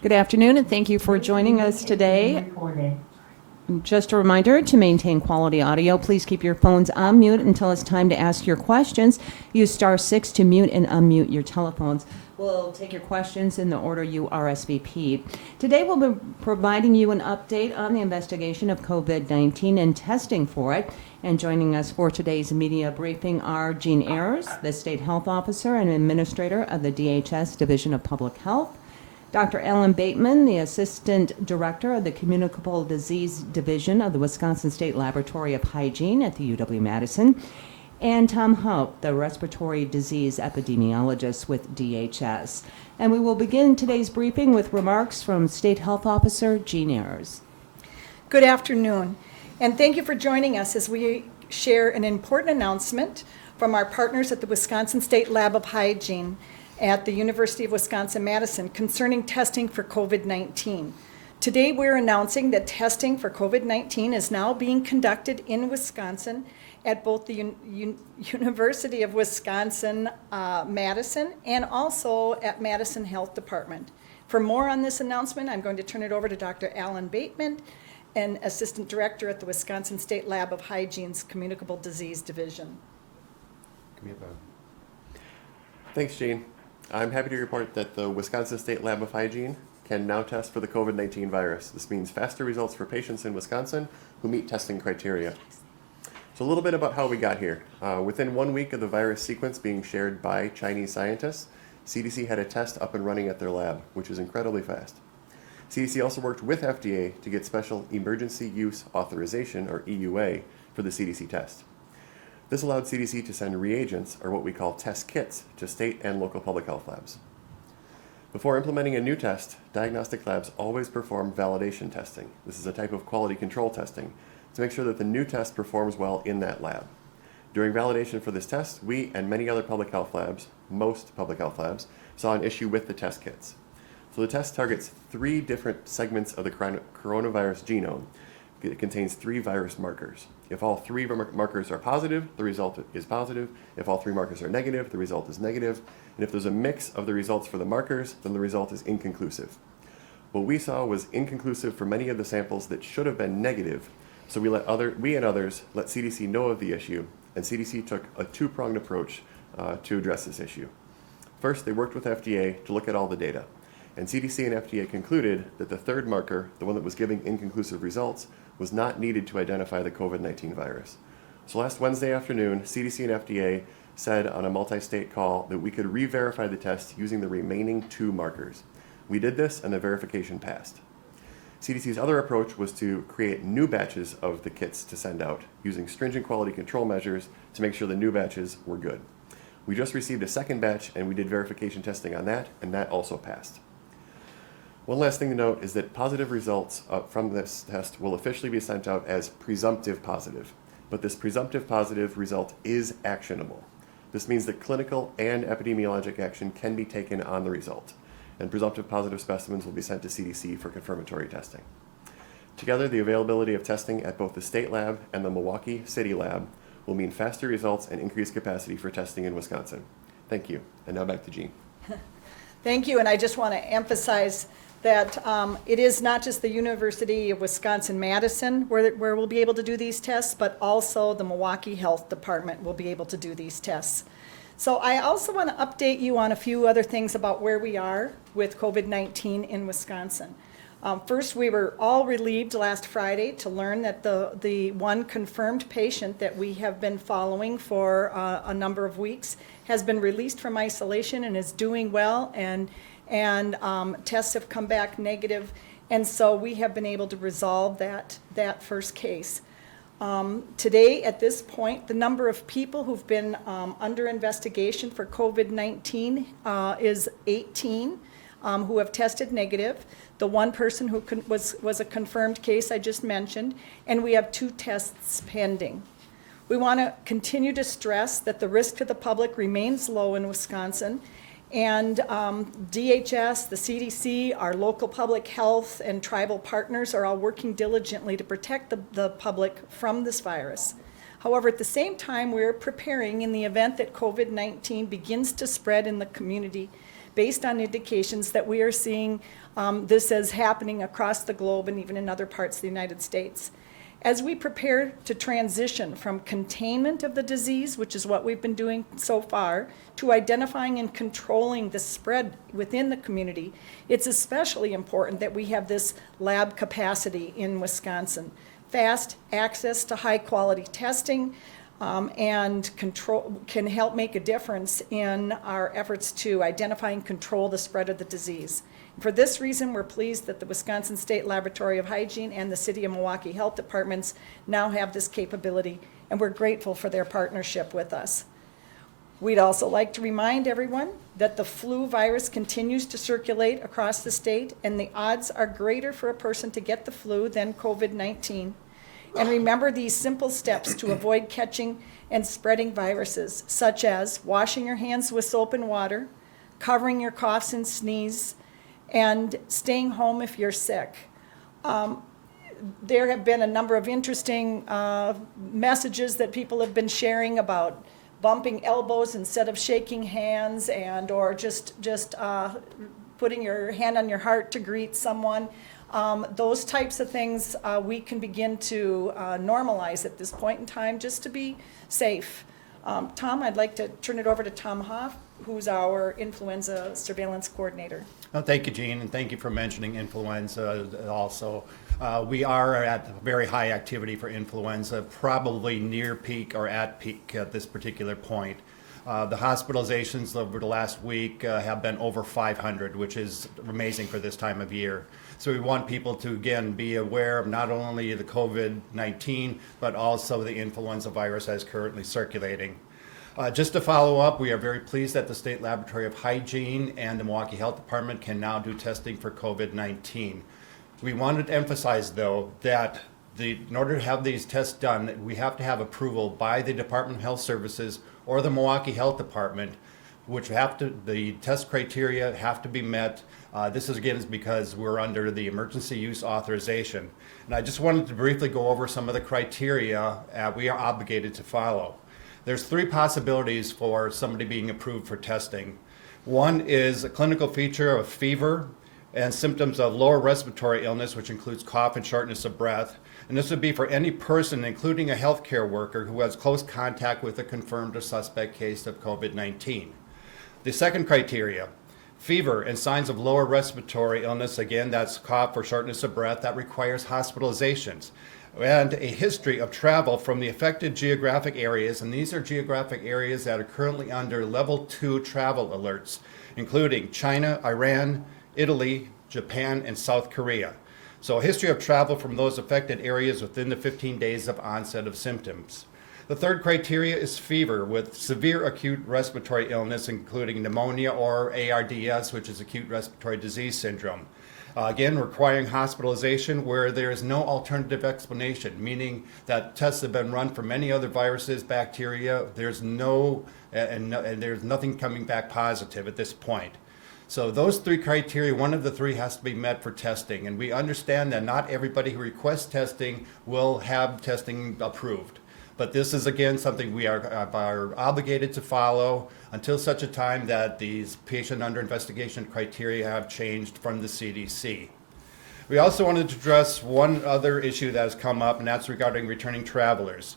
Good afternoon, and thank you for joining us today. Just a reminder, to maintain quality audio, please keep your phones on mute until it's time to ask your questions. Use *6 to mute and unmute your telephones. We'll take your questions in the order you RSVP'd. Today we'll be providing you an update on the investigation of COVID-19 and testing for it. And joining us for today's media briefing are Jean Ayers, the State Health Officer and Administrator of the DHS Division of Public Health, Dr. Alan Bateman, the Assistant Director of the Communicable Disease Division of the Wisconsin State Laboratory of Hygiene at the UW-Madison, and Tom Haupt, the Respiratory Disease Epidemiologist with DHS. And we will begin today's briefing with remarks from State Health Officer Jean Ayers. Good afternoon, and thank you for joining us as we share an important announcement from our partners at the Wisconsin State Lab of Hygiene at the University of Wisconsin-Madison concerning testing for COVID-19. Today we're announcing that testing for COVID-19 is now being conducted in Wisconsin at both the University of Wisconsin-Madison and also at Madison Health Department. For more on this announcement, I'm going to turn it over to Dr. Alan Bateman, an Assistant Director at the Wisconsin State Lab of Hygiene's Communicable Disease Division. Thanks, Jean. I'm happy to report that the Wisconsin State Lab of Hygiene can now test for the COVID-19 virus. This means faster results for patients in Wisconsin who meet testing criteria. So a little bit about how we got here. Within 1 week of the virus sequence being shared by Chinese scientists, CDC had a test up and running at their lab, which is incredibly fast. CDC also worked with FDA to get special emergency use authorization, or EUA, for the CDC test. This allowed CDC to send reagents, or what we call test kits, to state and local public health labs. Before implementing a new test, diagnostic labs always perform validation testing. This is a type of quality control testing to make sure that the new test performs well in that lab. During validation for this test, we and many other public health labs, most public health labs, saw an issue with the test kits. So the test targets 3 different segments of the coronavirus genome. It contains 3 virus markers. If all 3 markers are positive, the result is positive. If all 3 markers are negative, the result is negative. And if there's a mix of the results for the markers, then the result is inconclusive. What we saw was inconclusive for many of the samples that should have been negative, so we and others let CDC know of the issue, and CDC took a 2-pronged approach to address this issue. First, they worked with FDA to look at all the data, and CDC and FDA concluded that the 3rd marker, the one that was giving inconclusive results, was not needed to identify the COVID-19 virus. So last Wednesday afternoon, CDC and FDA said on a multi-state call that we could re-verify the test using the remaining 2 markers. We did this, and the verification passed. CDC's other approach was to create new batches of the kits to send out, using stringent quality control measures to make sure the new batches were good. We just received a 2nd batch, and we did verification testing on that, and that also passed. One last thing to note is that positive results from this test will officially be sent out as presumptive positive, but this presumptive positive result is actionable. This means that clinical and epidemiologic action can be taken on the result, and presumptive positive specimens will be sent to CDC for confirmatory testing. Together, the availability of testing at both the state lab and the Milwaukee City lab will mean faster results and increased capacity for testing in Wisconsin. Thank you, and now back to Jean. Thank you, and I just want to emphasize that it is not just the University of Wisconsin-Madison where we'll be able to do these tests, but also the Milwaukee Health Department will be able to do these tests. So I also want to update you on a few other things about where we are with COVID-19 in Wisconsin. First, we were all relieved last Friday to learn that the one confirmed patient that we have been following for a number of weeks has been released from isolation and is doing well, and tests have come back negative, and so we have been able to resolve that first case. Today, at this point, the number of people who've been under investigation for COVID-19 is 18 who have tested negative. The one person who was a confirmed case I just mentioned, and we have 2 tests pending. We want to continue to stress that the risk to the public remains low in Wisconsin, and DHS, the CDC, our local public health, and tribal partners are all working diligently to protect the public from this virus. However, at the same time, we're preparing in the event that COVID-19 begins to spread in the community based on indications that we are seeing this as happening across the globe and even in other parts of the United States. As we prepare to transition from containment of the disease, which is what we've been doing so far, to identifying and controlling the spread within the community, it's especially important that we have this lab capacity in Wisconsin. Fast access to high-quality testing and control can help make a difference in our efforts to identify and control the spread of the disease. For this reason, we're pleased that the Wisconsin State Laboratory of Hygiene and the City of Milwaukee Health Departments now have this capability, and we're grateful for their partnership with us. We'd also like to remind everyone that the flu virus continues to circulate across the state, and the odds are greater for a person to get the flu than COVID-19. And remember these simple steps to avoid catching and spreading viruses, such as washing your hands with soap and water, covering your coughs and sneezes, and staying home if you're sick. There have been a number of interesting messages that people have been sharing about bumping elbows instead of shaking hands, and or just putting your hand on your heart to greet someone. Those types of things we can begin to normalize at this point in time just to be safe. Tom, I'd like to turn it over to Tom Hoff, who's our influenza surveillance coordinator. Oh, thank you, Jean, and thank you for mentioning influenza also. We are at very high activity for influenza, probably near peak or at peak at this particular point. The hospitalizations over the last week have been over 500, which is amazing for this time of year. So we want people to, again, be aware of not only the COVID-19, but also the influenza virus that is currently circulating. Just to follow up, we are very pleased that the State Laboratory of Hygiene and the Milwaukee Health Department can now do testing for COVID-19. We wanted to emphasize, though, that in order to have these tests done, we have to have approval by the Department of Health Services or the Milwaukee Health Department, which the test criteria have to be met. This is because we're under the emergency use authorization. And I just wanted to briefly go over some of the criteria we are obligated to follow. There's three possibilities for somebody being approved for testing. One is a clinical feature of fever and symptoms of lower respiratory illness, which includes cough and shortness of breath. And this would be for any person, including a healthcare worker, who has close contact with a confirmed or suspect case of COVID-19. The second criteria, fever and signs of lower respiratory illness, again, that's cough or shortness of breath, that requires hospitalizations, and a history of travel from the affected geographic areas, and these are geographic areas that are currently under level 2 travel alerts, including China, Iran, Italy, Japan, and South Korea. So a history of travel from those affected areas within the 15 days of onset of symptoms. The third criteria is fever with severe acute respiratory illness, including pneumonia or ARDS, which is acute respiratory disease syndrome. Again, requiring hospitalization where there is no alternative explanation, meaning that tests have been run for many other viruses, bacteria. There's there's nothing coming back positive at this point. So those three criteria, one of the three has to be met for testing. And we understand that not everybody who requests testing will have testing approved. But this is, again, something we are obligated to follow until such a time that these patient under investigation criteria have changed from the CDC. We also wanted to address one other issue that has come up, and that's regarding returning travelers.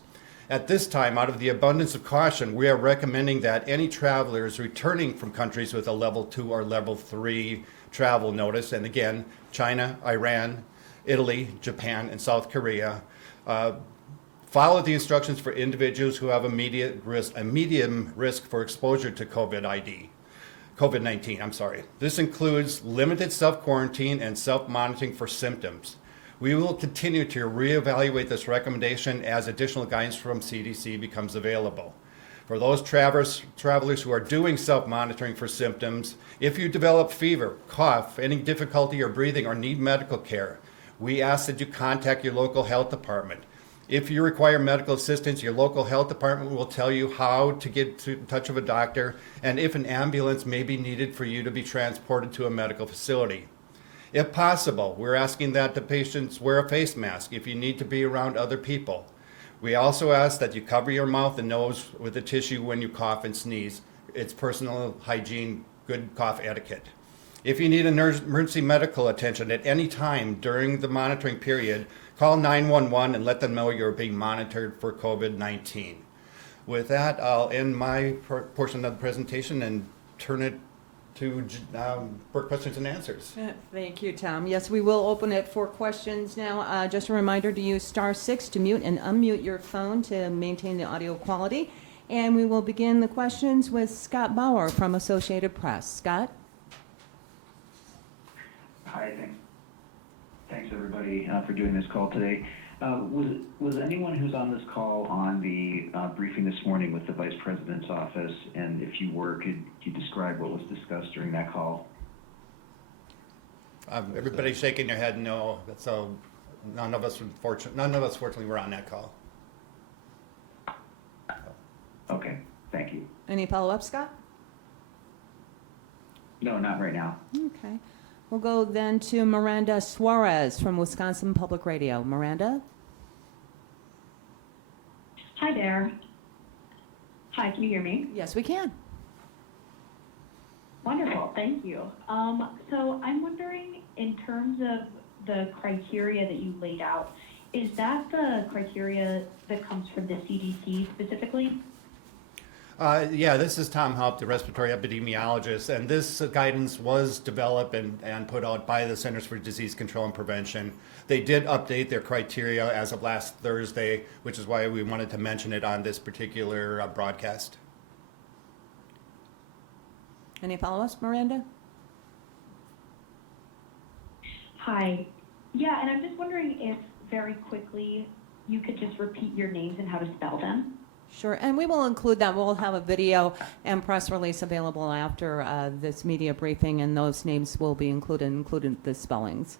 At this time, out of the abundance of caution, we are recommending that any travelers returning from countries with a level 2 or level 3 travel notice, and again, China, Iran, Italy, Japan, and South Korea, follow the instructions for individuals who have a medium risk for exposure to COVID-19. This includes limited self-quarantine and self-monitoring for symptoms. We will continue to reevaluate this recommendation as additional guidance from CDC becomes available. For those travelers who are doing self-monitoring for symptoms, if you develop fever, cough, any difficulty or breathing, or need medical care, we ask that you contact your local health department. If you require medical assistance, your local health department will tell you how to get in touch with a doctor and if an ambulance may be needed for you to be transported to a medical facility. If possible, we're asking that the patients wear a face mask if you need to be around other people. We also ask that you cover your mouth and nose with a tissue when you cough and sneeze. It's personal hygiene good cough etiquette. If you need emergency medical attention at any time during the monitoring period, call 911 and let them know you're being monitored for COVID-19. With that, I'll end my portion of the presentation and turn it to for questions and answers. Thank you, Tom. Yes, we will open it for questions now. Just a reminder to use *6 to mute and unmute your phone to maintain the audio quality. And we will begin the questions with Scott Bauer from Associated Press. Scott? Hi, thanks everybody for doing this call today. Was anyone who's on this call on the briefing this morning with the Vice President's office? And if you were, could you describe what was discussed during that call? Everybody's shaking their head no. So none of us fortunately were on that call. Okay, thank you. Any follow-up, Scott? No, not right now. Okay. We'll go then to Miranda Suarez from Wisconsin Public Radio. Miranda? Hi there. Hi, can you hear me? Yes, we can. Wonderful, thank you. So I'm wondering, in terms of the criteria that you laid out, is that the criteria that comes from the CDC specifically? Yeah, this is Tom Haupt, the respiratory epidemiologist, and this guidance was developed and put out by the Centers for Disease Control and Prevention. They did update their criteria as of last Thursday, which is why we wanted to mention it on this particular broadcast. Any follow-ups, Miranda? Hi. Yeah, and I'm just wondering if very quickly you could just repeat your names and how to spell them. Sure, and we will include that. We'll have a video and press release available after this media briefing, and those names will be included the spellings.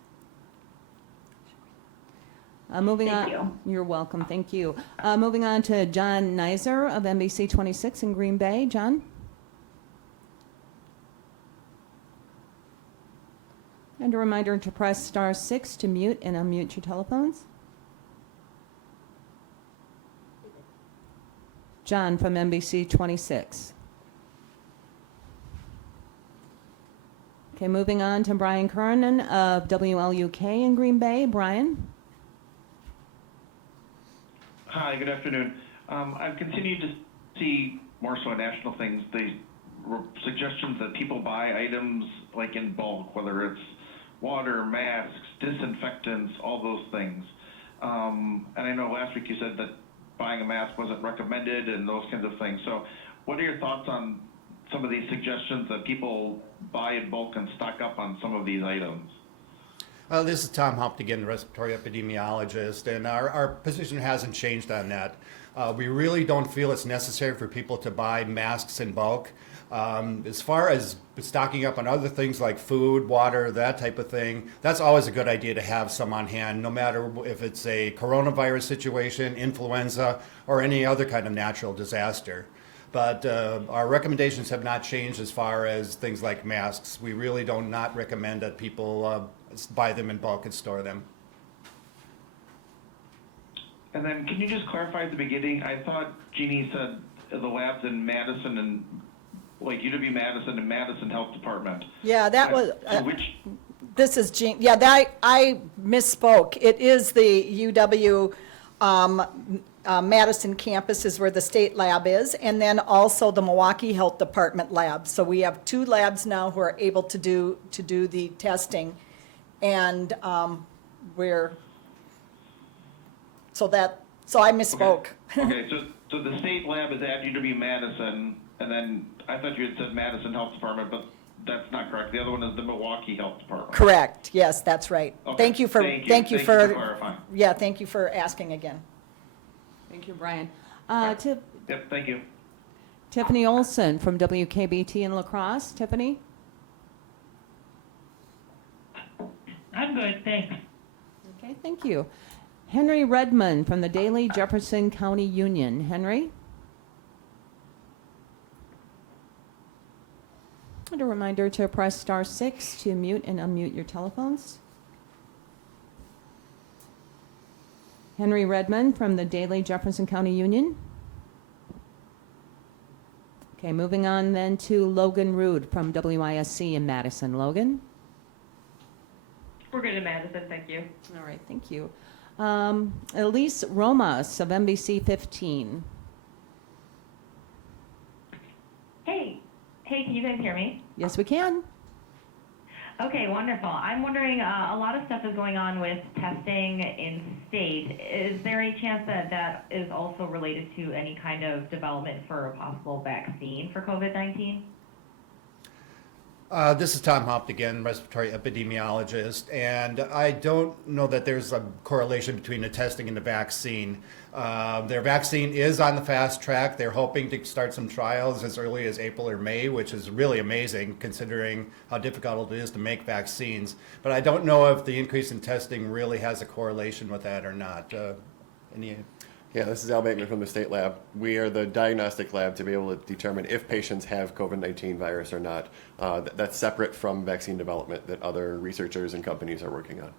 Moving Thank on. you. You're welcome. Thank you. Moving on to John Nizer of NBC 26 in Green Bay. John? And a reminder to press *6 to mute and unmute your telephones. John from NBC 26. Okay, moving on to Brian Kernan of WLUK in Green Bay. Brian? Hi, good afternoon. I've continued to see more so national things, the suggestions that people buy items like in bulk, whether it's water, masks, disinfectants, all those things. And I know last week you said that buying a mask wasn't recommended and those kinds of things. So what are your thoughts on some of these suggestions that people buy in bulk and stock up on some of these items? This is Tom Haupt again, the respiratory epidemiologist, and our position hasn't changed on that. We really don't feel it's necessary for people to buy masks in bulk. As far as stocking up on other things like food, water, that type of thing, that's always a good idea to have some on hand, no matter if it's a coronavirus situation, influenza, or any other kind of natural disaster. But our recommendations have not changed as far as things like masks. We really do not recommend that people buy them in bulk and store them. And then can you just clarify at the beginning, I thought Jeannie said the labs in Madison and like UW-Madison and Madison Health Department. Yeah, that was, Which, this is Jean, yeah, I misspoke. It is the UW Madison campus is where the state lab is, and then also the Milwaukee Health Department lab. So we have two labs now who are able to do the testing, and so I misspoke. okay, so the state lab is at UW-Madison, and then I thought you had said Madison Health Department, but that's not correct. The other one is the Milwaukee Health Department. Correct, yes, that's right. Okay, Thank you for clarifying. yeah, thank you for asking again. Thank you, Brian. Yep, thank you. Tiffany Olson from WKBT in La Crosse. Tiffany? I'm good, thanks. Okay, thank you. Henry Redmond from the Daily Jefferson County Union. Henry? And a reminder to press *6 to mute and unmute your telephones. Henry Redmond from the Daily Jefferson County Union. Okay, moving on then to Logan Rude from WISC in Madison. Logan? We're good in Madison, thank you. All right, thank you. Elise Romas of NBC 15. Hey, can you guys hear me? Yes, we can. Okay, wonderful. I'm wondering, a lot of stuff is going on with testing in state. Is there any chance that that is also related to any kind of development for a possible vaccine for COVID-19? This is Tom Haupt again, respiratory epidemiologist, and I don't know that there's a correlation between the testing and the vaccine. Their vaccine is on the fast track. They're hoping to start some trials as early as April or May, which is really amazing considering how difficult it is to make vaccines. But I don't know if the increase in testing really has a correlation with that or not. Yeah, this is Al Bateman from the state lab. We are the diagnostic lab to be able to determine if patients have COVID-19 virus or not. That's separate from vaccine development that other researchers and companies are working on.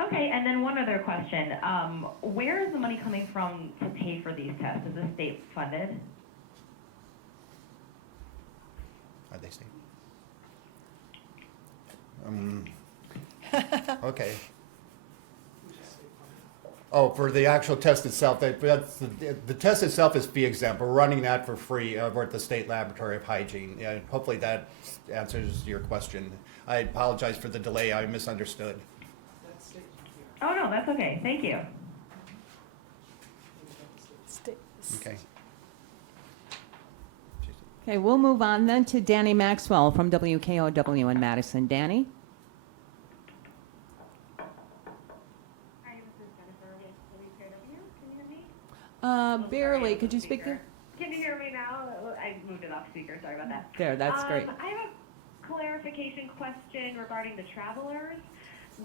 Okay, and then one other question. Where is the money coming from to pay for these tests? Is this state funded? Are they state? Okay. Oh, for the actual test itself, the test itself is fee exempt. We're running that for free over at the State Laboratory of Hygiene. Yeah, hopefully that answers your question. I apologize for the delay. I misunderstood. Oh, no, that's okay. Thank you. Okay. Okay, we'll move on then to Danny Maxwell from WKOW in Madison. Danny? Hi, this is Jennifer with WKOW. Can you hear me? Barely. Could you speak there? Can you hear me now? I moved it off speaker. Sorry about that. There, that's great. I have a clarification question regarding the travelers.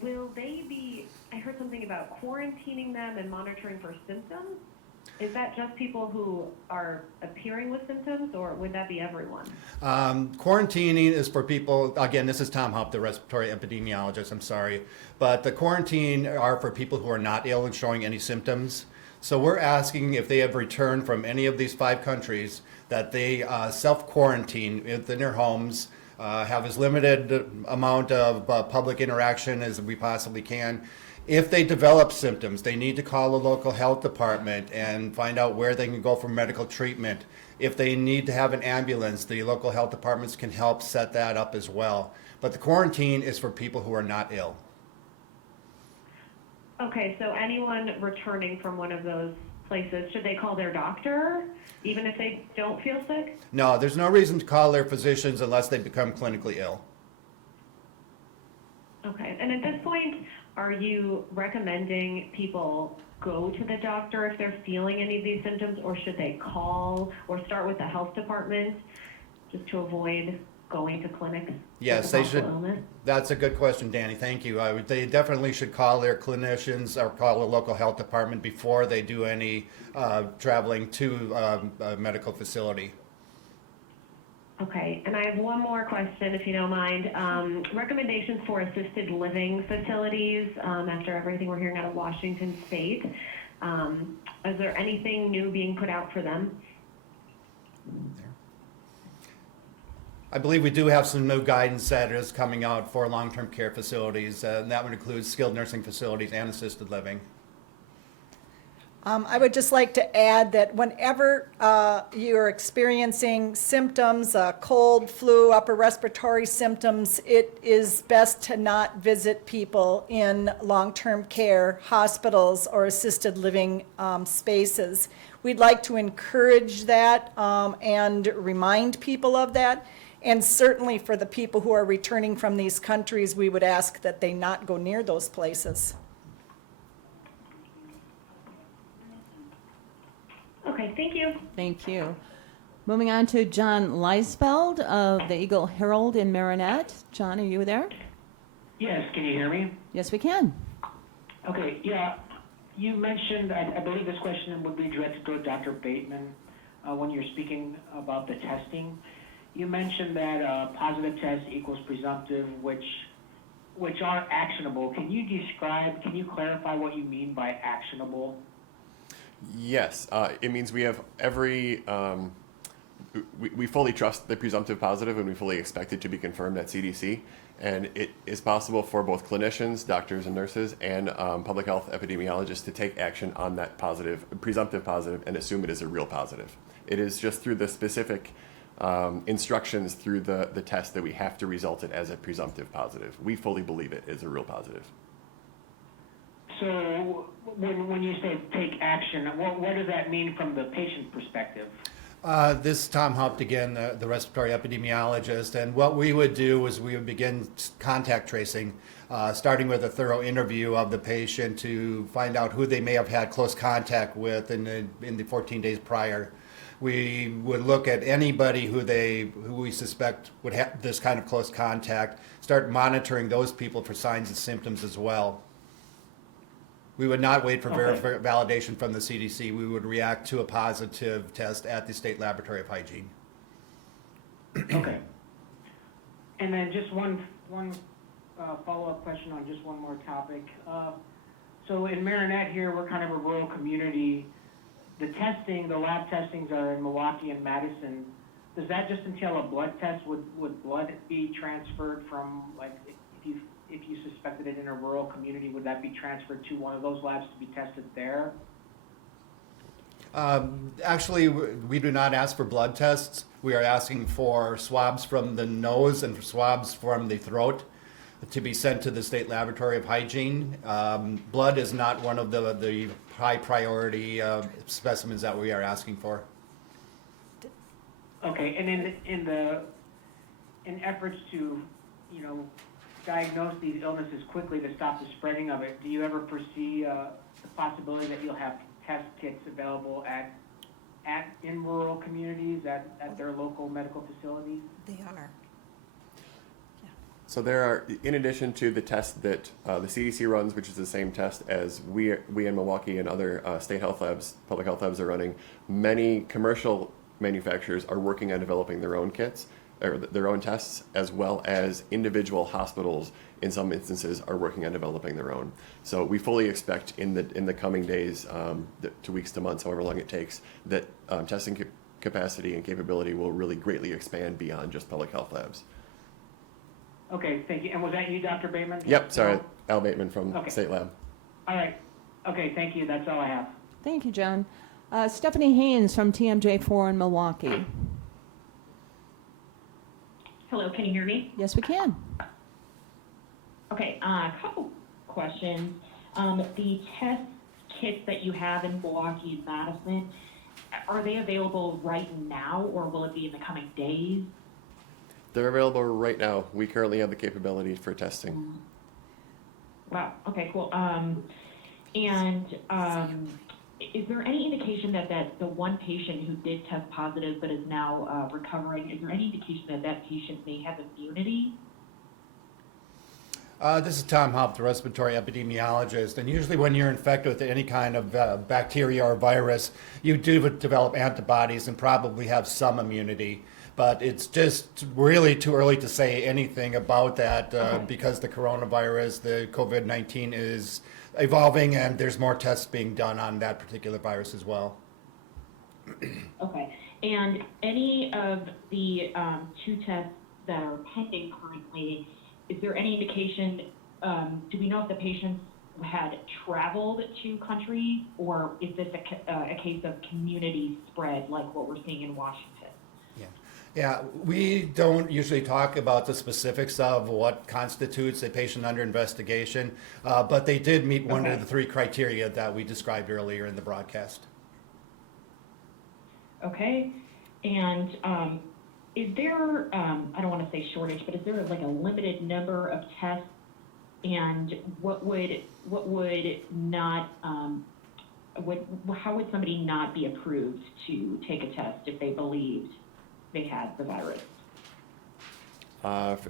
Will they be, I heard something about quarantining them and monitoring for symptoms. Is that just people who are appearing with symptoms, or would that be everyone? Quarantining is for people, again, this is Tom Haupt, the respiratory epidemiologist, I'm sorry. But the quarantine are for people who are not ill and showing any symptoms. So we're asking if they have returned from any of these 5 countries that they self-quarantine within their homes, have as limited amount of public interaction as we possibly can. If they develop symptoms, they need to call the local health department and find out where they can go for medical treatment. If they need to have an ambulance, the local health departments can help set that up as well. But the quarantine is for people who are not ill. Okay, so anyone returning from one of those places, should they call their doctor, even if they don't feel sick? No, there's no reason to call their physicians unless they become clinically ill. Okay, and at this point, are you recommending people go to the doctor if they're feeling any of these symptoms, or should they call or start with the health department just to avoid going to clinics? Yes, they should. That's a good question, Danny. Thank you. They definitely should call their clinicians or call the local health department before they do any traveling to a medical facility. Okay, and I have one more question, if you don't mind. Recommendations for assisted living facilities after everything we're hearing out of Washington State. Is there anything new being put out for them? I believe we do have some new guidance that is coming out for long-term care facilities, and that would include skilled nursing facilities and assisted living. I would just like to add that whenever you're experiencing symptoms, cold, flu, upper respiratory symptoms, it is best to not visit people in long-term care, hospitals, or assisted living spaces. We'd like to encourage that and remind people of that. And certainly for the people who are returning from these countries, we would ask that they not go near those places. Okay, thank you. Thank you. Moving on to John Leisfeld of the Eagle Herald in Marinette. John, are you there? Yes, can you hear me? Yes, we can. Okay, yeah. You mentioned, I believe this question would be directed toward Dr. Bateman when you're speaking about the testing. You mentioned that positive test equals presumptive, which are actionable. Can you clarify what you mean by actionable? Yes, it means we have every, we fully trust the presumptive positive and we fully expect it to be confirmed at CDC. And it is possible for both clinicians, doctors and nurses, and public health epidemiologists to take action on that positive, presumptive positive, and assume it is a real positive. It is just through the specific instructions through the test that we have to result it as a presumptive positive. We fully believe it is a real positive. So when you say take action, what does that mean from the patient perspective? This is Tom Haupt again, the respiratory epidemiologist, and what we would do is we would begin contact tracing, starting with a thorough interview of the patient to find out who they may have had close contact with in the 14 days prior. We would look at anybody who we suspect would have this kind of close contact, start monitoring those people for signs and symptoms as well. We would not wait for validation from the CDC. We would react to a positive test at the State Laboratory of Hygiene. Okay. And then just one follow-up question on just one more topic. So in Marinette here, we're kind of a rural community. The lab testings are in Milwaukee and Madison. Does that just entail a blood test? Would blood be transferred from, like, if you suspected it in a rural community, would that be transferred to one of those labs to be tested there? Actually, we do not ask for blood tests. We are asking for swabs from the nose and swabs from the throat to be sent to the State Laboratory of Hygiene. Blood is not one of the high priority specimens that we are asking for. Okay, and in efforts to, diagnose these illnesses quickly to stop the spreading of it, do you ever foresee the possibility that you'll have test kits available in rural communities at their local medical facilities? They are. So there are, in addition to the test that the CDC runs, which is the same test as we in Milwaukee and other state health labs, public health labs are running, many commercial manufacturers are working on developing their own kits, or their own tests, as well as individual hospitals in some instances are working on developing their own. So we fully expect in the coming days, 2 weeks to months, however long it takes, that testing capacity and capability will really greatly expand beyond just public health labs. Okay, thank you. And was that you, Dr. Bateman? Yep, sorry, Al Bateman from State Lab. All right. Okay, thank you. That's all I have. Thank you, John. Stephanie Haynes from TMJ4 in Milwaukee. Hello, can you hear me? Yes, we can. Okay, a couple questions. The test kits that you have in Milwaukee and Madison, are they available right now or will it be in the coming days? They're available right now. We currently have the capability for testing. Wow, okay, cool. Is there any indication that the one patient who did test positive but is now recovering, is there any indication that patient may have immunity? This is Tom Haupt, the respiratory epidemiologist, and usually when you're infected with any kind of bacteria or virus, you do develop antibodies and probably have some immunity. But it's just really too early to say anything about that because the coronavirus, the COVID-19 is evolving and there's more tests being done on that particular virus as well. Okay, and any of the 2 tests that are pending currently, is there any indication, do we know if the patients had traveled to countries, or is this a case of community spread like what we're seeing in Washington? Yeah, we don't usually talk about the specifics of what constitutes a patient under investigation, but they did meet one of the 3 criteria that we described earlier in the broadcast. Okay, and is there, I don't want to say shortage, but is there like a limited number of tests, and how would somebody not be approved to take a test if they believed they had the virus?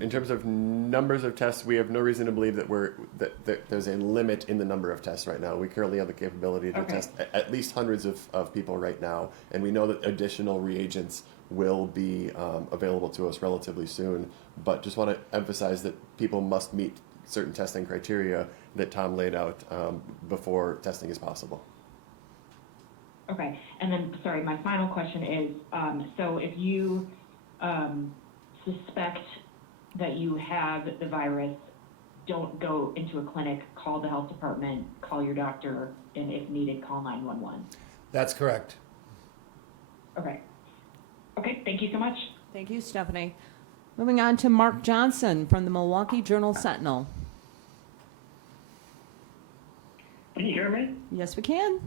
In terms of numbers of tests, we have no reason to believe that there's a limit in the number of tests right now. We currently have the capability to test at least hundreds of people right now, and we know that additional reagents will be available to us relatively soon. But just want to emphasize that people must meet certain testing criteria that Tom laid out before testing is possible. Okay, and then, sorry, my final question is, so if you suspect that you have the virus, don't go into a clinic, call the health department, call your doctor, and if needed, call 911. That's correct. Okay. Okay, thank you so much. Thank you, Stephanie. Moving on to Mark Johnson from the Milwaukee Journal-Sentinel. Can you hear me? Yes, we can.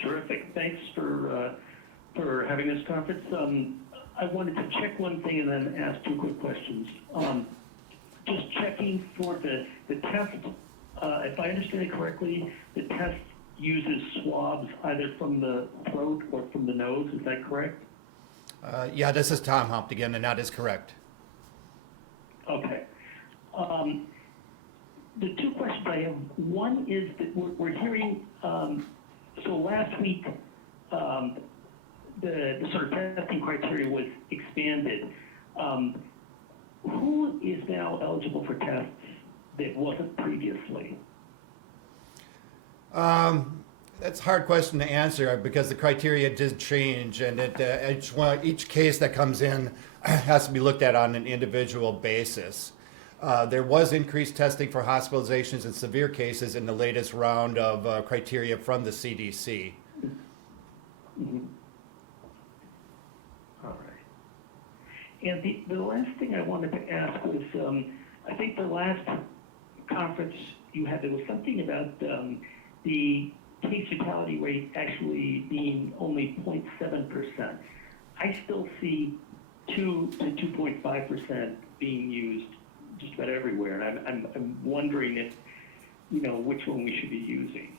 Terrific. Thanks for having this conference. I wanted to check one thing and then ask two quick questions. Just checking for the test, if I understand it correctly, the test uses swabs either from the throat or from the nose. Is that correct? Yeah, this is Tom Humpt again, and that is correct. Okay. The two questions I have, one is that we're hearing, so last week, the sort of testing criteria was expanded. Who is now eligible for tests that wasn't previously? That's a hard question to answer because the criteria did change, and each case that comes in has to be looked at on an individual basis. There was increased testing for hospitalizations and severe cases in the latest round of criteria from the CDC. Mm-hmm. All right. And the last thing I wanted to ask was, I think the last conference you had, there was something about the case fatality rate actually being only 0.7%. I still see 2 to 2.5% being used just about everywhere, and I'm wondering if, which one we should be using.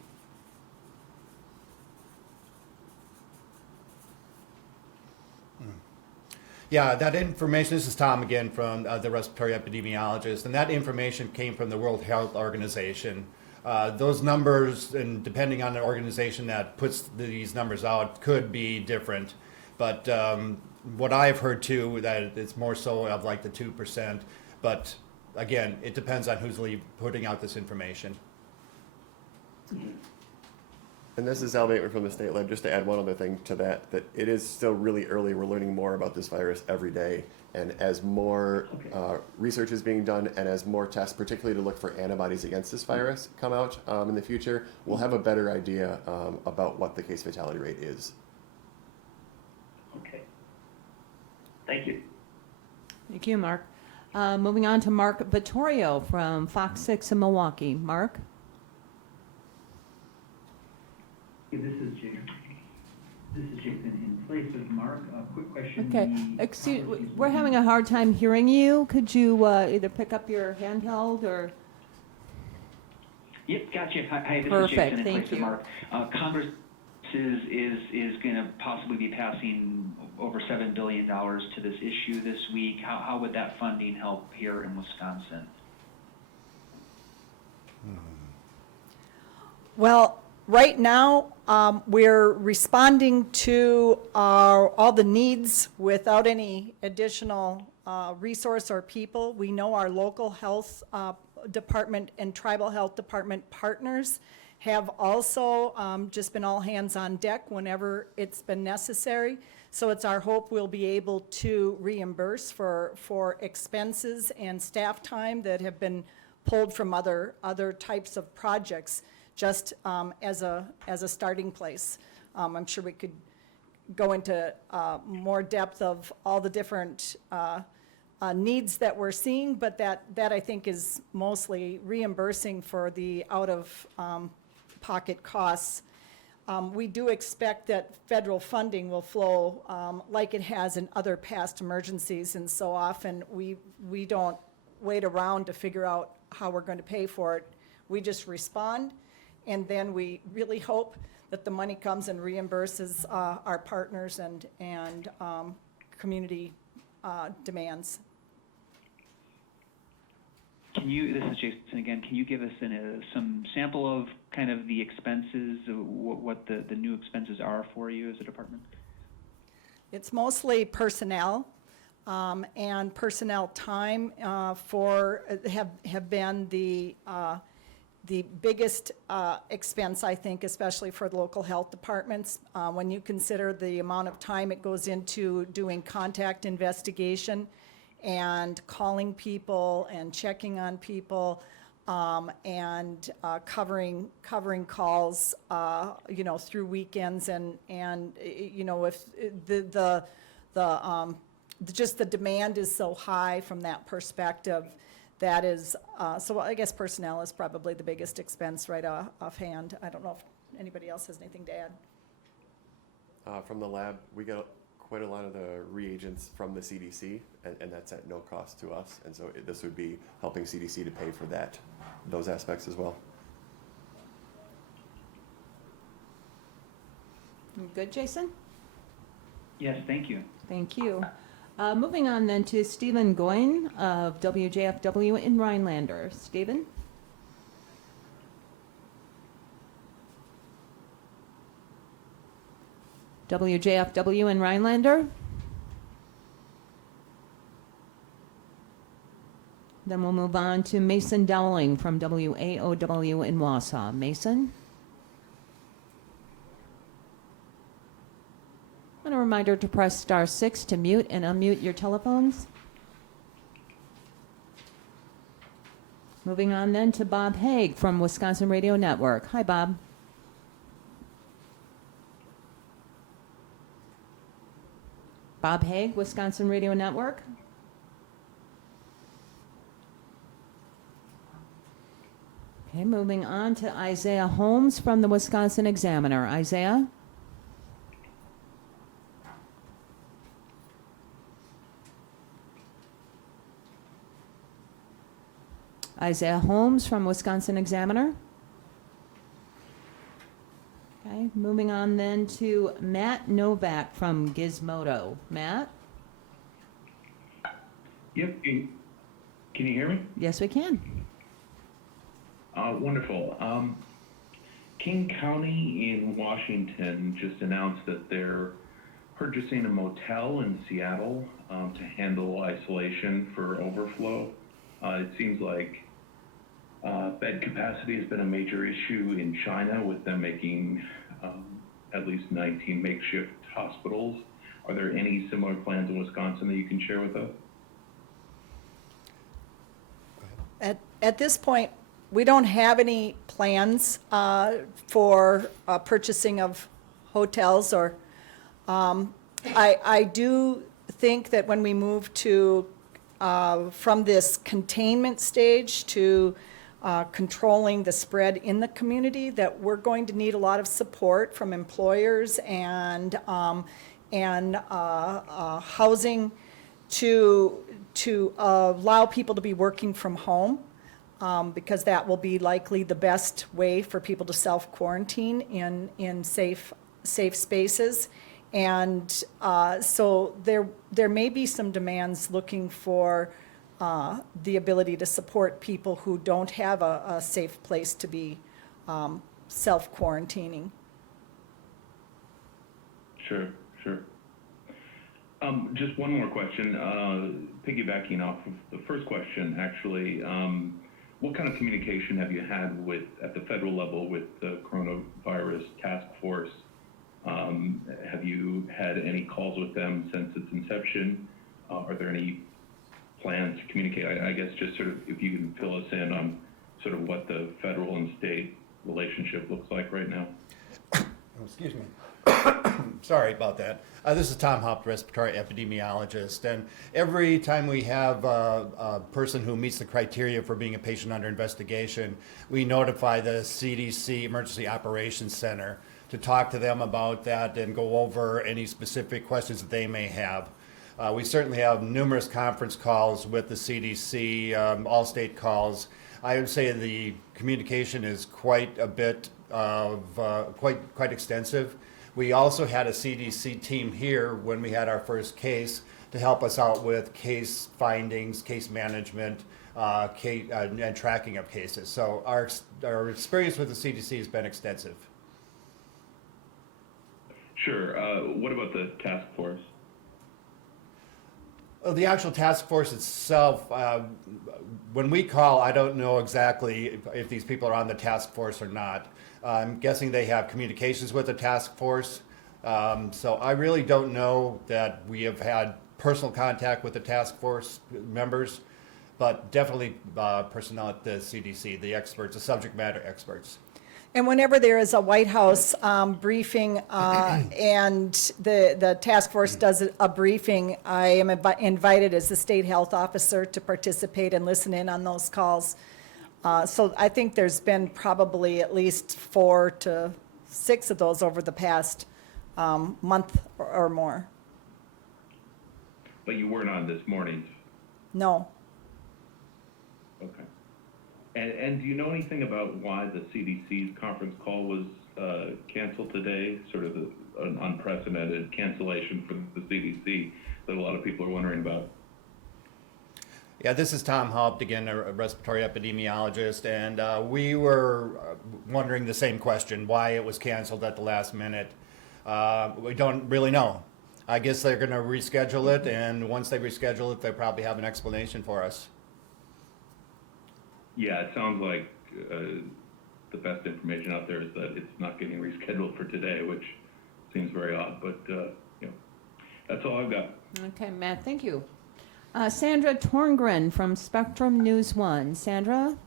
Yeah, that information, this is Tom again from the respiratory epidemiologist, and that information came from the World Health Organization. Those numbers, and depending on the organization that puts these numbers out, could be different. But what I've heard too, that it's more so of like the 2%. But again, it depends on who's putting out this information. And this is Al Bateman from the State Lab. Just to add one other thing to that it is still really early. We're learning more about this virus every day. And as more research is being done and as more tests, particularly to look for antibodies against this virus, come out in the future, we'll have a better idea about what the case fatality rate is. Okay. Thank you. Thank you, Mark. Moving on to Mark Vittorio from Fox 6 in Milwaukee. Mark? This is Jason in place of Mark. A quick question. Okay. We're having a hard time hearing you. Could you either pick up your handheld or? Yep, gotcha. Hi, this Perfect. is Jason in Thank place you. of Mark. Congress is going to possibly be passing over $7 billion to this issue this week. How would that funding help here in Wisconsin? Well, right now, we're responding to all the needs without any additional resource or people. We know our local health department and tribal health department partners have also just been all hands on deck whenever it's been necessary. So it's our hope we'll be able to reimburse for expenses and staff time that have been pulled from other types of projects, just as a starting place. I'm sure we could go into more depth of all the different needs that we're seeing, but that I think is mostly reimbursing for the out-of-pocket costs. We do expect that federal funding will flow like it has in other past emergencies, and so often we don't wait around to figure out how we're going to pay for it. We just respond, and then we really hope that the money comes and reimburses our partners and community demands. This is Jason again. Can you give us some sample of kind of the expenses, what the new expenses are for you as a department? It's mostly personnel, and personnel time have been the the biggest expense, I think, especially for the local health departments, when you consider the amount of time it goes into doing contact investigation and calling people and checking on people, and covering calls, through weekends, and if just the demand is so high from that perspective, that is, so I guess personnel is probably the biggest expense right offhand. I don't know if anybody else has anything to add. From the lab, we get quite a lot of the reagents from the CDC, and that's at no cost to us. And so this would be helping CDC to pay for those aspects as well. Good, Jason? Yes, thank you. Thank you. Moving on then to Stephen Goyne of WJFW in Rhinelander. Stephen? WJFW in Rhinelander? Then we'll move on to Mason Dowling from WAOW in Wausau. Mason? And a reminder to press *6 to mute and unmute your telephones. Moving on then to Bob Haig from Wisconsin Radio Network. Hi, Bob. Bob Haig, Wisconsin Radio Network. Okay, moving on to Isaiah Holmes from the Wisconsin Examiner. Isaiah? Isaiah Holmes from Wisconsin Examiner. Okay, moving on then to Matt Novak from Gizmodo. Matt? Yep. Can you hear me? Yes, we can. Wonderful. King County in Washington just announced that they're purchasing a motel in Seattle to handle isolation for overflow. It seems like bed capacity has been a major issue in China, with them making at least 19 makeshift hospitals. Are there any similar plans in Wisconsin that you can share with us? At this point, we don't have any plans for purchasing of hotels, or I do think that when we move to from this containment stage to controlling the spread in the community, that we're going to need a lot of support from employers and housing to allow people to be working from home, because that will be likely the best way for people to self-quarantine in safe spaces. And so there may be some demands looking for the ability to support people who don't have a safe place to be self-quarantining. Sure. Just one more question, piggybacking off of the first question, actually. What kind of communication have you had at the federal level with the coronavirus task force? Have you had any calls with them since its inception? Are there any plans to communicate? I guess just sort of if you can fill us in on sort of what the federal and state relationship looks like right now. Oh, excuse me. Sorry about that. This is Tom Haupt, respiratory epidemiologist, and every time we have a person who meets the criteria for being a patient under investigation, we notify the CDC Emergency Operations Center to talk to them about that and go over any specific questions that they may have. We certainly have numerous conference calls with the CDC, all state calls. I would say the communication is quite a bit of quite extensive. We also had a CDC team here when we had our first case to help us out with case findings, case management, and tracking of cases. So our experience with the CDC has been extensive. Sure. What about the task force? Well, the actual task force itself, when we call, I don't know exactly if these people are on the task force or not. I'm guessing they have communications with the task force. So I really don't know that we have had personal contact with the task force members, but definitely personnel at the CDC, the experts, the subject matter experts. And whenever there is a White House briefing and the task force does a briefing, I am invited as the state health officer to participate and listen in on those calls. So I think there's been probably at least 4 to 6 of those over the past month or more. But you weren't on this morning's. No. Okay. And do you know anything about why the CDC's conference call was canceled today? Sort of an unprecedented cancellation for the CDC that a lot of people are wondering about. Yeah, this is Tom Haupt, again, a respiratory epidemiologist, and we were wondering the same question, why it was canceled at the last minute. We don't really know. I guess they're going to reschedule it, and once they reschedule it, they'll probably have an explanation for us. Yeah, it sounds like the best information out there is that it's not getting rescheduled for today, which seems very odd, but that's all I've got. Okay, Matt, thank you. Sandra Torngren from Spectrum News 1. Sandra?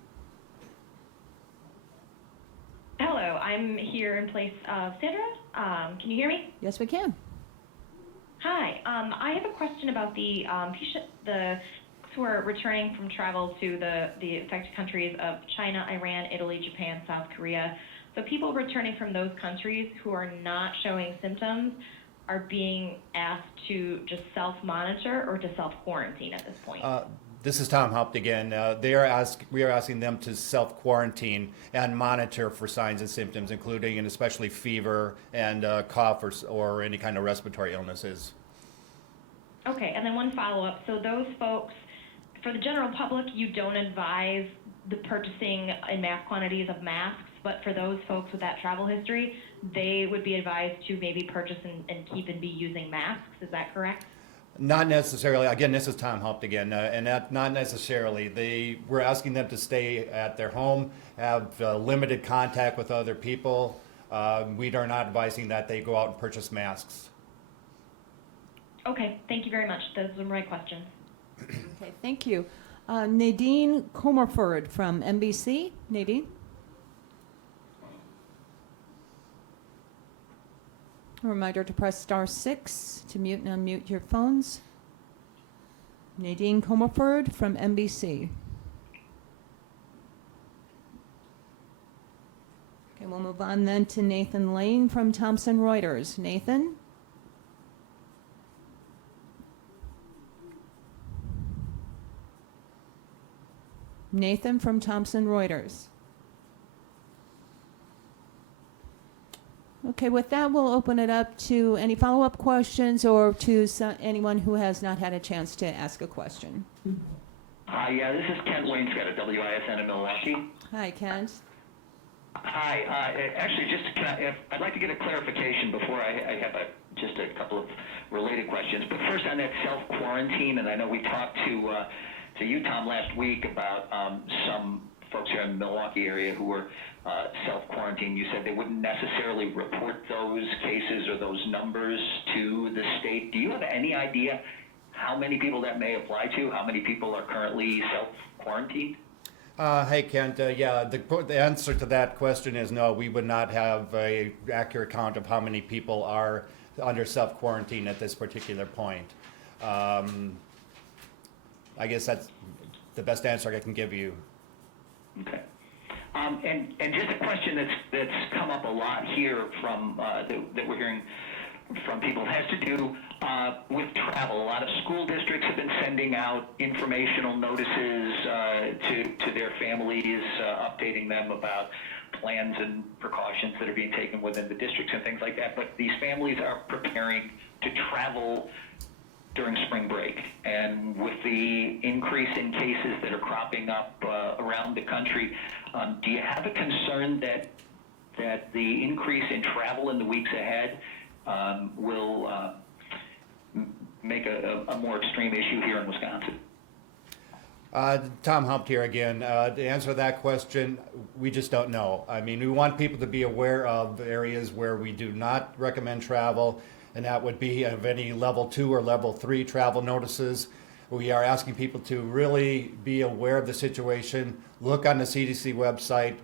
Hello, I'm here in place of Sandra. Can you hear me? Yes, we can. Hi, I have a question about the who are returning from travel to the affected countries of China, Iran, Italy, Japan, South Korea. So people returning from those countries who are not showing symptoms are being asked to just self-monitor or to self-quarantine at this point. This is Tom Haupt again. We are asking them to self-quarantine and monitor for signs and symptoms, including and especially fever and cough or any kind of respiratory illnesses. Okay, and then one follow-up. So those folks, for the general public, you don't advise the purchasing in mass quantities of masks, but for those folks with that travel history, they would be advised to maybe purchase and keep and be using masks. Is that correct? Not necessarily. Again, this is Tom Haupt again, and not necessarily. We're asking them to stay at their home, have limited contact with other people. We are not advising that they go out and purchase masks. Okay, thank you very much. Those were my questions. Okay, thank you. Nadine Comerford from NBC. Nadine? A reminder to press *6 to mute and unmute your phones. Nadine Comerford from NBC. Okay, we'll move on then to Nathan Lane from Thomson Reuters. Nathan? Nathan from Thomson Reuters. Okay, with that, we'll open it up to any follow-up questions or to anyone who has not had a chance to ask a question. Hi, yeah, this is Kent Wainscott at WISN in Milwaukee. Hi, Kent. Hi, actually, I'd like to get a clarification before I have just a couple of related questions. But first on that self-quarantine, and I know we talked to you, Tom, last week about some folks here in the Milwaukee area who were self-quarantined. You said they wouldn't necessarily report those cases or those numbers to the state. Do you have any idea how many people that may apply to? How many people are currently self-quarantined? Hey, Kent. Yeah, the answer to that question is no. We would not have an accurate count of how many people are under self-quarantine at this particular point. I guess that's the best answer I can give you. Okay. And just a question that's come up a lot here from that we're hearing from people has to do with travel. A lot of school districts have been sending out informational notices to their families, updating them about plans and precautions that are being taken within the districts and things like that. But these families are preparing to travel during spring break, and with the increase in cases that are cropping up around the country, do you have a concern that the increase in travel in the weeks ahead will make a more extreme issue here in Wisconsin? Tom Humpt here again. To answer that question, we just don't know. I mean, we want people to be aware of areas where we do not recommend travel, and that would be of any level 2 or level 3 travel notices. We are asking people to really be aware of the situation, look on the CDC website,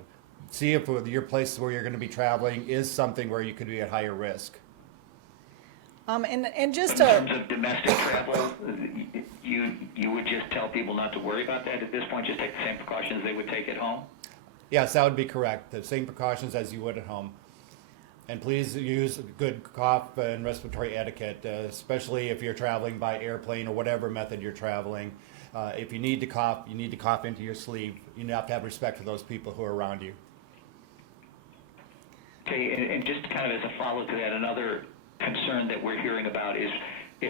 see if your place where you're going to be traveling is something where you could be at higher risk. And just In terms of domestic travel, you would just tell people not to worry about that at this point, just take the same precautions they would take at home? Yes, that would be correct. The same precautions as you would at home. And please use good cough and respiratory etiquette, especially if you're traveling by airplane or whatever method you're traveling. If you need to cough into your sleeve. You have to have respect for those people who are around you. Okay, and just kind of as a follow to that, another concern that we're hearing about is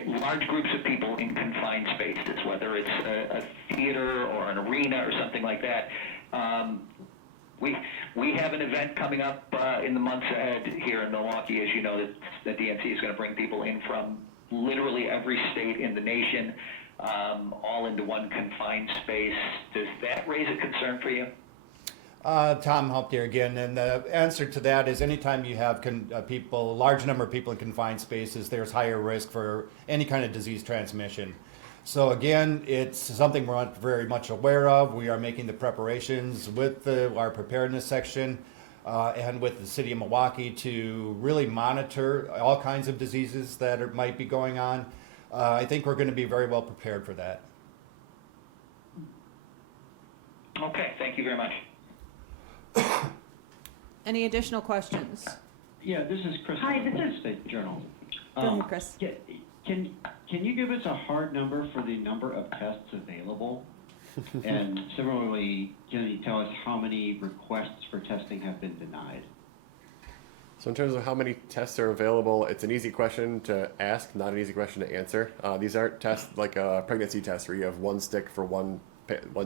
large groups of people in confined spaces, whether it's a theater or an arena or something like that. We have an event coming up in the months ahead here in Milwaukee, as you know, that DNC is going to bring people in from literally every state in the nation, all into one confined space. Does that raise a concern for you? Tom Humpt here again, and the answer to that is anytime you have a large number of people in confined spaces, there's higher risk for any kind of disease transmission. So again, it's something we're not very much aware of. We are making the preparations with our preparedness section and with the city of Milwaukee to really monitor all kinds of diseases that might be going on. I think we're going to be very well prepared for that. Okay, thank you very much. Any additional questions? Yeah, this is Chris. Hi, this is- State Journal. Go ahead, Chris. Can you give us a hard number for the number of tests available? And similarly, can you tell us how many requests for testing have been denied? So in terms of how many tests are available, it's an easy question to ask, not an easy question to answer. These aren't tests like a pregnancy test where you have one stick for one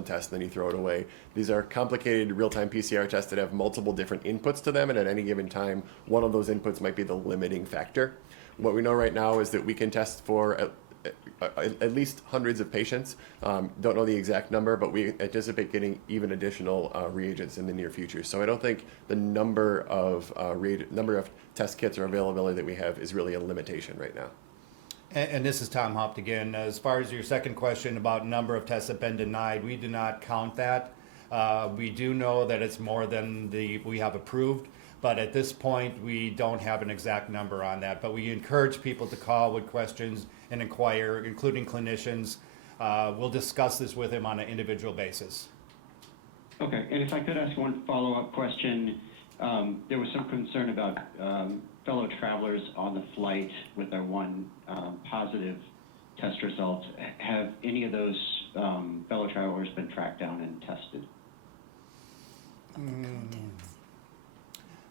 test and then you throw it away. These are complicated real-time PCR tests that have multiple different inputs to them, and at any given time, one of those inputs might be the limiting factor. What we know right now is that we can test for at least hundreds of patients. Don't know the exact number, but we anticipate getting even additional reagents in the near future. So I don't think the number of test kits or availability that we have is really a limitation right now. And this is Tom Humpt again. As far as your second question about number of tests that have been denied, we do not count that. We do know that it's more than we have approved, but at this point we don't have an exact number on that. But we encourage people to call with questions and inquire, including clinicians. We'll discuss this with them on an individual basis. Okay, and if I could ask one follow-up question, there was some concern about fellow travelers on the flight with their one positive test result. Have any of those fellow travelers been tracked down and tested?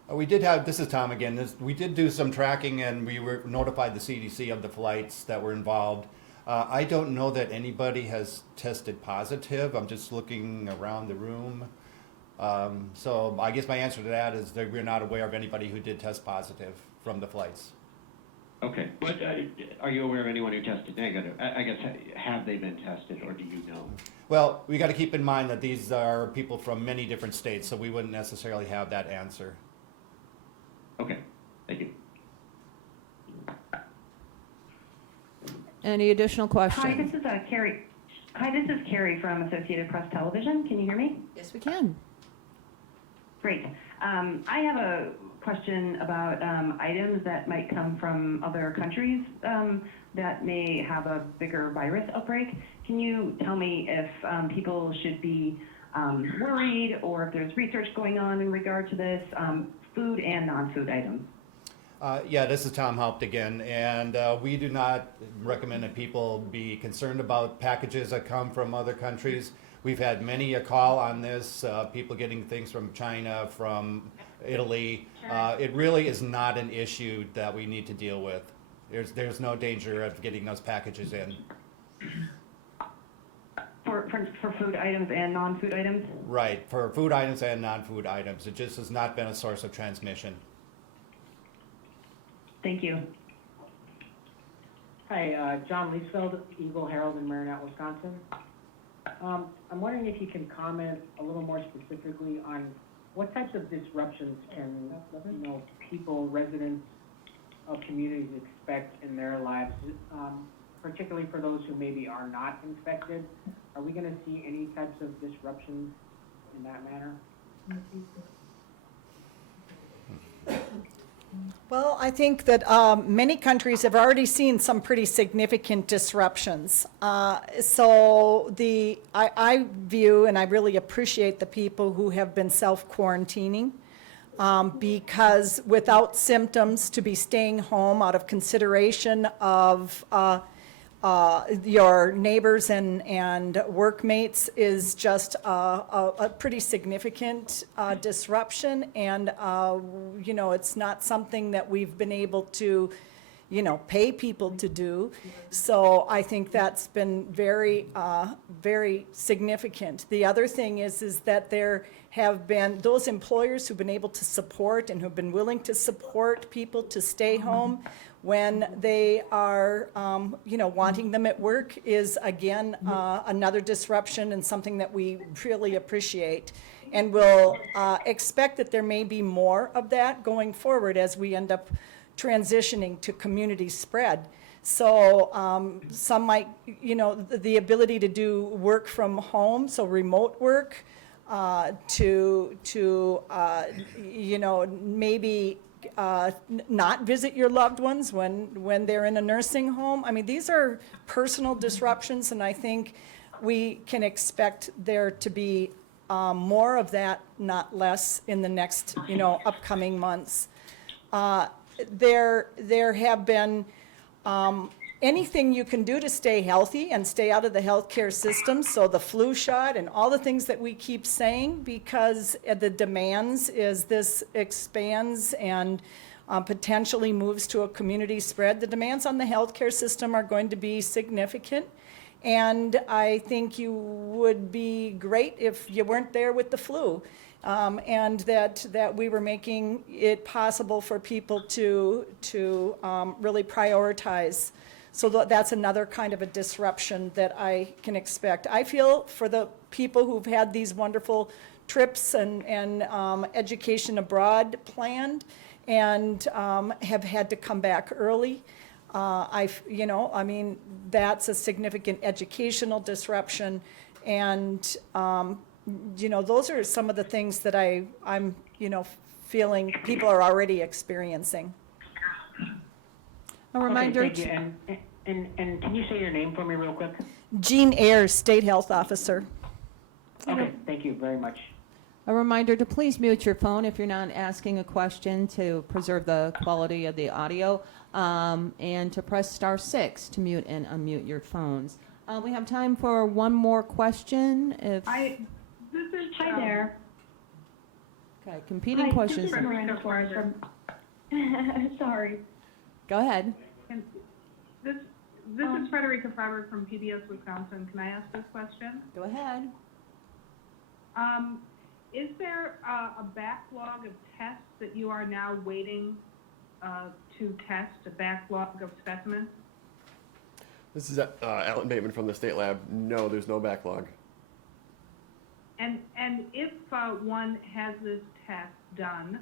We did have, this is Tom again, we did do some tracking and we notified the CDC of the flights that were involved. I don't know that anybody has tested positive. I'm just looking around the room. So I guess my answer to that is that we're not aware of anybody who did test positive from the flights. Okay, but are you aware of anyone who tested negative? I guess, have they been tested, or do you know? Well, we got to keep in mind that these are people from many different states, so we wouldn't necessarily have that answer. Okay, thank you. Any additional questions? Hi, this is Carrie. Hi, this is Carrie from Associated Press Television. Can you hear me? Yes, we can. Great. I have a question about items that might come from other countries that may have a bigger virus outbreak. Can you tell me if people should be worried or if there's research going on in regard to this, food and non-food items? Yeah, this is Tom Humpt again, and we do not recommend that people be concerned about packages that come from other countries. We've had many a call on this, people getting things from China, from Italy. It really is not an issue that we need to deal with. There's no danger of getting those packages in. For food items and non-food items? Right, for food items and non-food items. It just has not been a source of transmission. Thank you. Hi, John Leesfeld, Eagle Herald in Marinette, Wisconsin. I'm wondering if you can comment a little more specifically on what types of disruptions can, people, residents of communities expect in their lives, particularly for those who maybe are not infected. Are we going to see any types of disruptions in that manner? Well, I think that many countries have already seen some pretty significant disruptions. I view and I really appreciate the people who have been self-quarantining because without symptoms, to be staying home out of consideration of your neighbors and workmates is just a pretty significant disruption, and it's not something that we've been able to pay people to do. So I think that's been very, very significant. The other thing is that there have been those employers who've been able to support and who've been willing to support people to stay home when they are, wanting them at work is, again, another disruption and something that we really appreciate. And we'll expect that there may be more of that going forward as we end up transitioning to community spread. So some might, the ability to do work from home, so remote work, to maybe not visit your loved ones when they're in a nursing home. I mean, these are personal disruptions, and I think we can expect there to be more of that, not less, in the next, upcoming months. There have been anything you can do to stay healthy and stay out of the healthcare system, so the flu shot and all the things that we keep saying, because the demands as this expands and potentially moves to a community spread, the demands on the healthcare system are going to be significant. And I think you would be great if you weren't there with the flu. And that we were making it possible for people to really prioritize. So that's another kind of a disruption that I can expect. I feel for the people who've had these wonderful trips and education abroad planned and have had to come back early. That's a significant educational disruption, and those are some of the things that I'm feeling people are already experiencing. A reminder. Okay, thank you. And can you say your name for me real quick? Jean Ayers, State Health Officer. Okay, thank you very much. A reminder to please mute your phone if you're not asking a question to preserve the quality of the audio, and to press *6 to mute and unmute your phones. We have time for one more question. Hi there. Okay, competing questions. This is Miranda Flores from. Sorry. Go ahead. This is Frederica Faber from PBS Wisconsin. Can I ask this question? Go ahead. Is there a backlog of tests that you are now waiting to test, a backlog of specimens? This is Alan Bateman from the State Lab. No, there's no backlog. And if one has this test done,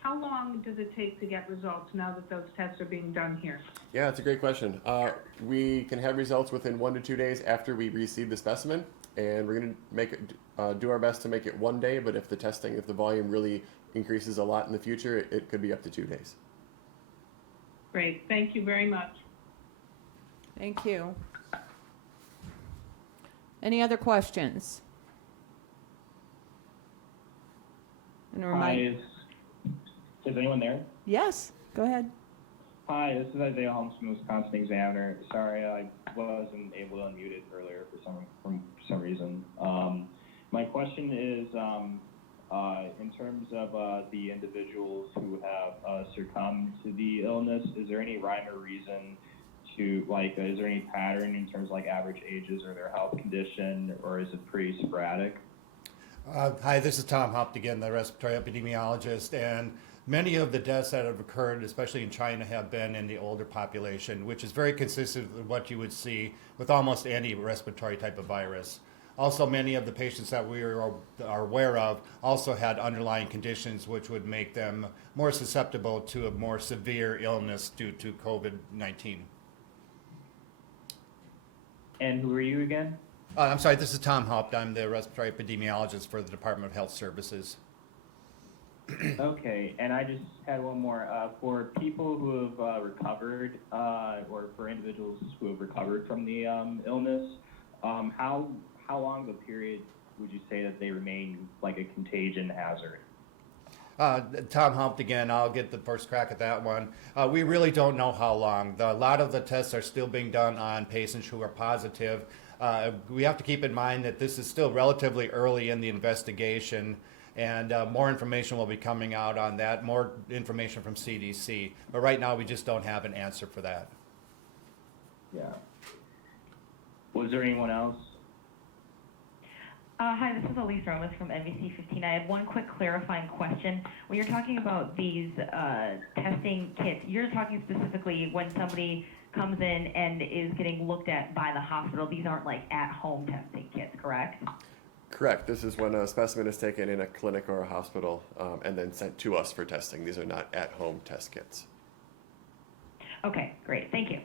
how long does it take to get results now that those tests are being done here? Yeah, it's a great question. We can have results within 1 to 2 days after we receive the specimen, and we're going to do our best to make it 1 day, but if the volume really increases a lot in the future, it could be up to 2 days. Great, thank you very much. Thank you. Any other questions? Hi, is anyone there? Yes, go ahead. Hi, this is Isaiah Holmes from the Wisconsin Examiner. Sorry, I wasn't able to unmute it earlier for some reason. My question is, in terms of the individuals who have succumbed to the illness, is there any rhyme or reason to, is there any pattern in terms of average ages or their health condition, or is it pretty sporadic? Hi, this is Tom Hupt again, the respiratory epidemiologist, and Many of the deaths that have occurred, especially in China, have been in the older population, which is very consistent with what you would see with almost any respiratory type of virus. Also, many of the patients that we are aware of also had underlying conditions which would make them more susceptible to a more severe illness due to COVID-19. And who are you again? I'm sorry, this is Tom Haupt. I'm the respiratory epidemiologist for the Department of Health Services. Okay, and I just had one more. For people who have recovered, or for individuals who have recovered from the illness, how long of a period would you say that they remain like a contagion hazard? Tom Haupt again, I'll get the first crack at that one. We really don't know how long. A lot of the tests are still being done on patients who are positive. We have to keep in mind that this is still relatively early in the investigation, and more information will be coming out on that, more information from CDC. But right now, we just don't have an answer for that. Yeah. Was there anyone else? Hi, this is Elise Romas from NBC 15. I had one quick clarifying question. When you're talking about these testing kits, you're talking specifically when somebody comes in and is getting looked at by the hospital. These aren't like at-home testing kits, correct? Correct. This is when a specimen is taken in a clinic or a hospital and then sent to us for testing. These are not at-home test kits. Okay, great. Thank you.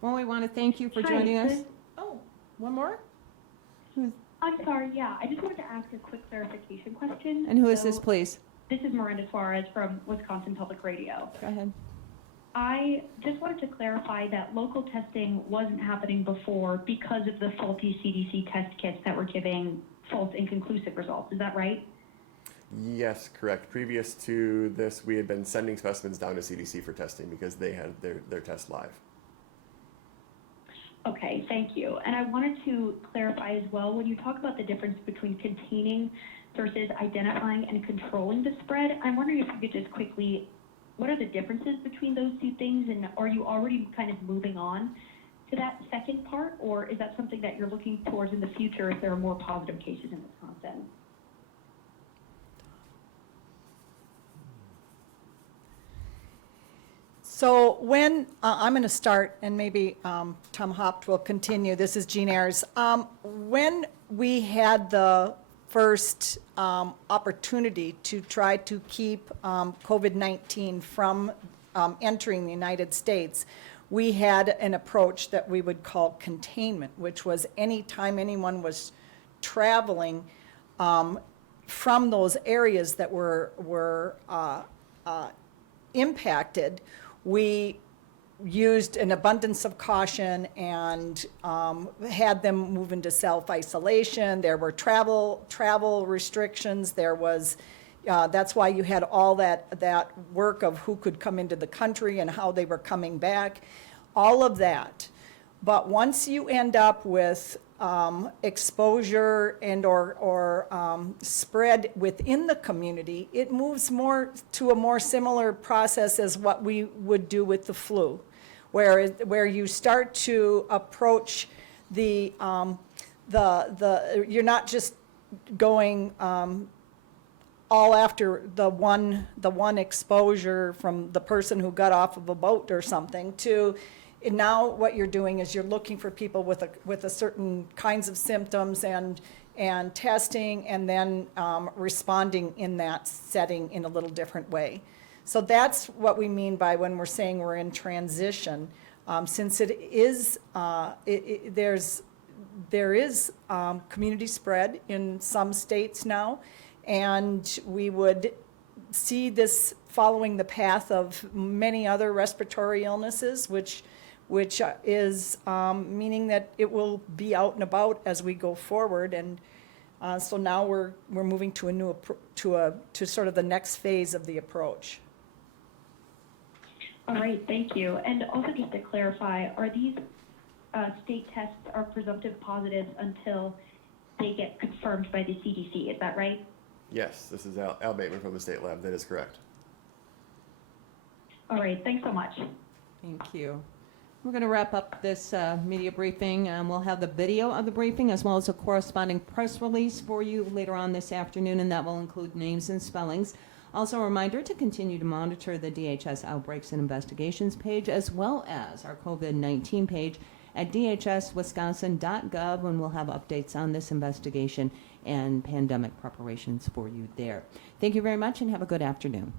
Well, we want to thank you for joining us. Oh, one more? I'm sorry, yeah, I just wanted to ask a quick clarification question. And who is this, please? This is Miranda Suarez from Wisconsin Public Radio. Go ahead. I just wanted to clarify that local testing wasn't happening before because of the faulty CDC test kits that were giving false inconclusive results. Is that right? Yes, correct. Previous to this, we had been sending specimens down to CDC for testing because they had their test live. Okay, thank you. And I wanted to clarify as well, when you talk about the difference between containing versus identifying and controlling the spread, I'm wondering if you could just quickly, what are the differences between those two things, and are you already kind of moving on to that second part, or is that something that you're looking towards in the future if there are more positive cases in Wisconsin? So when, I'm going to start, and maybe Tom Haupt will continue. This is Jean Ayers. When we had the first opportunity to try to keep COVID-19 from entering the United States, we had an approach that we would call containment, which was anytime anyone was traveling from those areas that were impacted, we used an abundance of caution and had them move into self-isolation. There were travel restrictions. There was, that's why you had all that work of who could come into the country and how they were coming back, all of that. But once you end up with exposure and or spread within the community, it moves more to a more similar process as what we would do with the flu, where you start to approach the you're not just going all after the one exposure from the person who got off of a boat or something to. And now what you're doing is you're looking for people with a certain kinds of symptoms and testing and then responding in that setting in a little different way. So that's what we mean by when we're saying we're in transition. Since it is, there is community spread in some states now, and we would see this following the path of many other respiratory illnesses, which is meaning that it will be out and about as we go forward, and so now we're moving to a new to sort of the next phase of the approach. All right, thank you. And also just to clarify, are these state tests are presumptive positives until they get confirmed by the CDC? Is that right? Yes, this is Al Bateman from the state lab. That is correct. All right, thanks so much. Thank you. We're going to wrap up this media briefing. We'll have the video of the briefing as well as a corresponding press release for you later on this afternoon, and that will include names and spellings. Also, a reminder to continue to monitor the DHS Outbreaks and Investigations page as well as our COVID-19 page at dhswisconsin.gov, and we'll have updates on this investigation and pandemic preparations for you there. Thank you very much and have a good afternoon.